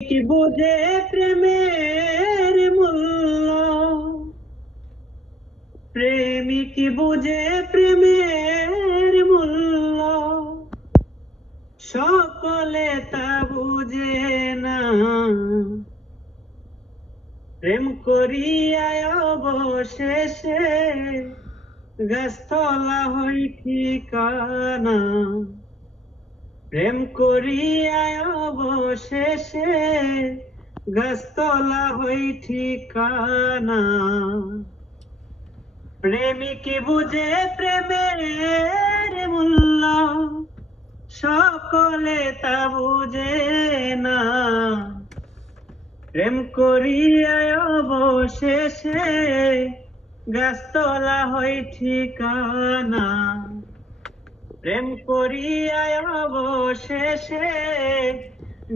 কি বোঝে প্রেমের মূল্য, প্রেমিক বুঝে প্রেমের মূল্য, সকলে তা বুঝে না। প্রেম করিয়ায় অবশেষে গাছতলা হই ঠিকানা। প্রেম করিয়ায় অবশেষে গাছতলা হই ঠিকানা। প্রেমিক বুঝে প্রেমের মূল্য, সকলে তা বুঝে না। প্রেম করিয়ায় অবশেষে গাছতলা হই ঠিকানা। প্রেম করিয়ায় অবশেষে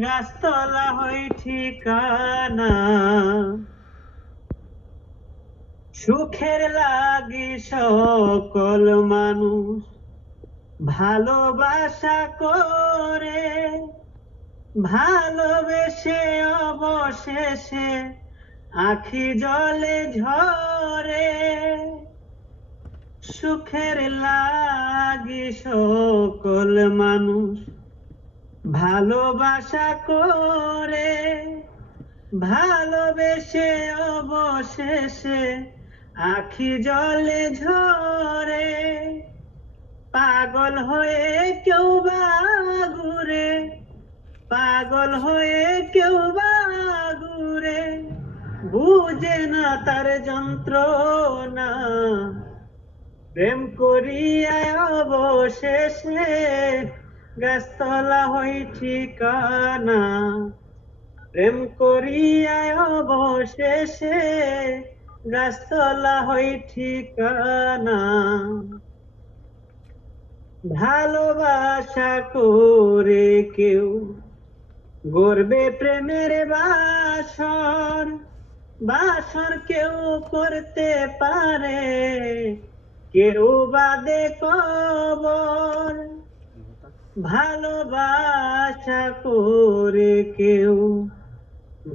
গাছতলা হই ঠিকানা। সুখের লাগি সকল মানুষ ভালোবাসা করে, ভালোবেসে অবশেষে আখি জলে ঝরে। সুখের লাগি সকল মানুষ ভালোবাসা করে, ভালোবেসে অবশেষে আখি জলে ঝরে। পাগল হয়ে কেউ বা ঘুরে, পাগল হয়ে কেউ বা ঘুরে, বুঝে না তার যন্ত্রণা। প্রেম করিয়ায় অবশেষে গাছতলা হই ঠিকানা। প্রেম করিয়ায় অবশেষে গাছতলা হই ঠিকানা। ভালোবাসা করে কেউ গড়বে প্রেমের বাসর, বাসর কেউ করতে পারে, কেউ বাদে কবর। ভালোবাসা করে কেউ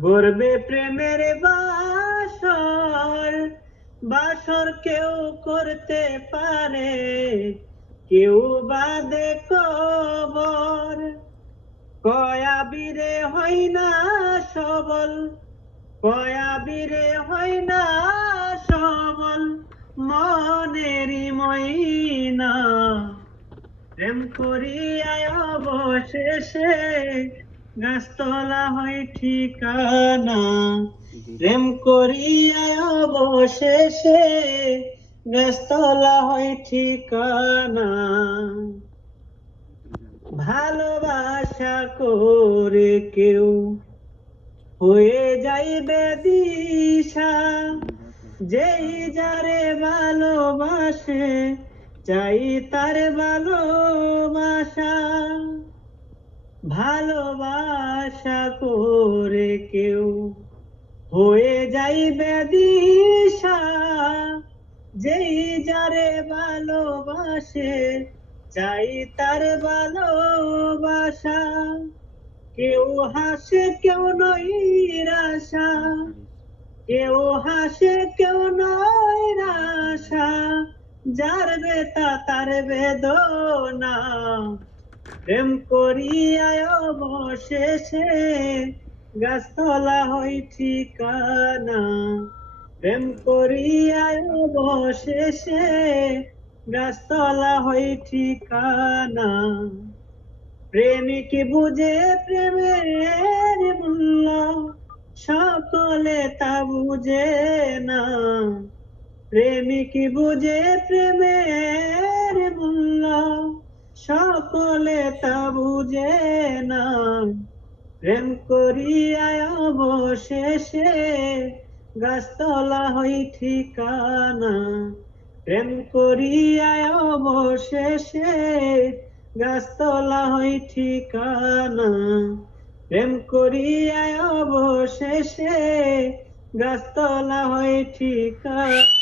গড়বে প্রেমের বাসর, বাসর কেউ করতে পারে, কেউ বাদে কবর। কয়া বীরে হয় না সবল, কয়া বীরে হয় না সবল, মনেরই ময়না। প্রেম করিয়ায় অবশেষে গাছতলা হই ঠিকানা। প্রেম করিয়ায় অবশেষে গাছতলা হই ঠিকানা। ভালোবাসা করে কেউ হয়ে যাইবে দিশা, যেই যারে ভালোবাসে চাই তার ভালোবাসা। ভালোবাসা করে কেউ হয়ে যাইবে দিশা, যেই যারে ভালোবাসে চাই তার ভালোবাসা। কেউ হাসে কেউ নৈরাশা, কেউ হাসে কেউ নৈরাশা, যার বেতা তার বেদনা। প্রেম করিয়ায় অবশেষে গাছতলা হই ঠিকানা। প্রেম করিয়ায় অবশেষে গাছতলা হই ঠিকানা। প্রেমিক বুঝে প্রেমের মূল্য, সকলে তা বুঝে না। প্রেমিক বুঝে প্রেমের মূল্য, সকলে তা বুঝে না। প্রেম করিয়ায় অবশেষে গাছতলা হই ঠিকানা। প্রেম করিয়ায় অবশেষে গাছতলা হই ঠিকানা। প্রেম করিয়ায় অবশেষে গাছতলা হই ঠিকানা।